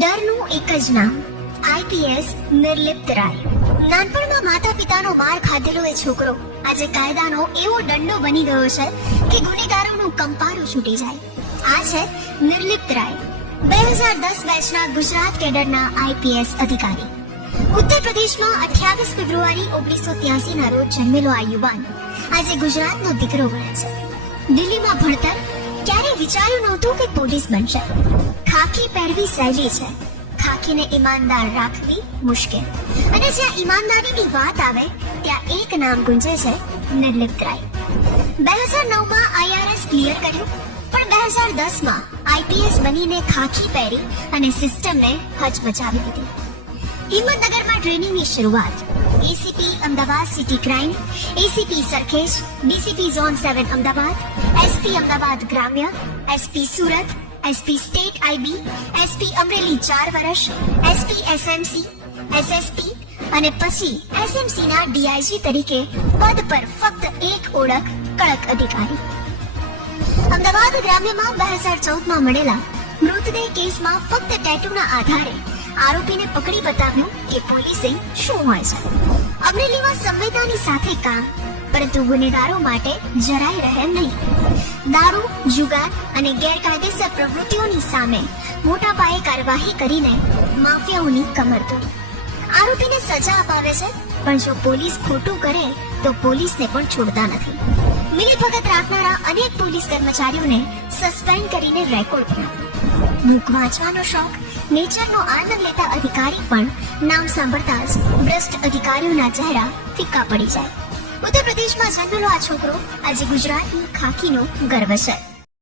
ડરનું એક જ નામ, આઈપીએસ નિર્લિપ્ત રાય. નાનપણમાં માતા પિતાનો માર ખાધેલો એ છોકરો આજે કાયદાનો એવો દંડો બની ગયો છે કે ગુનેગારોનું કંપારું છૂટી જાય. આ છે નિર્લિપ્ત રાય, 2010 બેચના ગુજરાત કેડરના આઈપીએસ અધિકારી. ઉત્તર પ્રદેશમાં 28 ફેબ્રુઆરી 1983 ના રોજ જન્મેલો આ યુવાન આજે ગુજરાતનો દીકરો બને છે. દિલ્હીમાં ભણતર, ક્યારે વિચાર્યું નહોતું કે પોલીસ બનશે. ખાકી પહેરવી સહેલી છે, ખાકીને ઈમાનદાર રાખવી મુશ્કેલ. અને જ્યાં ઈમાનદારીની વાત આવે ત્યાં એક નામ ગુંજે છે, નિર્લિપ્ત રાય. 2009માં આઈઆરએસ ક્લિયર કર્યું, પણ 2010માં આઈપીએસ બનીને ખાકી પહેરી અને સિસ્ટમને હચમચાવી દીધી. હિંમતનગરમાં ટ્રેનિંગની શરૂઆત. ACP Ahmedabad city crime, ACP Sarkhej, DCP zone 7 Ahmedabad, SP Ahmedabad ગ્રામ્ય, SP Surat, SP state IB, SP Amreli 4 વર્ષ, એસપી એસએમસી, એસએસપી અને પછી એસએમસી ના ડીઆઈજી તરીકે પદ પર ફક્ત એક ઓળખ, કડક અધિકારી. અમદાવાદ ગ્રામ્યમાં 2014માં મળેલા મૃતદેહ કેસમાં ફક્ત ટેટુના આધારે આરોપીને પકડી બતાવ્યું કે પોલીસિંગ શું હોય છે. અમરેલીમાં સંવેદનાની સાથે કામ, પરંતુ ગુનેગારો માટે જરાય રહેમ નહીં. દારૂ, જુગાર અને ગેરકાયદેસર પ્રવૃત્તિઓની સામે મોટા પાયે કાર્યવાહી કરીને માફિયાઓની કમર તોડી. આરોપીને સજા અપાવે છે, પણ જો પોલીસ ખોટું કરે તો પોલીસને પણ છોડતા નથી. મિલીભગત રાખનારા અનેક પોલીસ કર્મચારીઓને સસ્પેન્ડ કરીને રેકોર્ડ બનાવ્યો. બુક વાંચવાનો શોખ, નેચરનો આનંદ લેતા અધિકારી પણ નામ સાંભળતા જ ભ્રષ્ટ અધિકારીઓના ચહેરા ફીકા પડી જાય. ઉત્તર પ્રદેશમાં જન્મેલો આ છોકરો આજે ગુજરાતની ખાકીનો ગર્વ છે.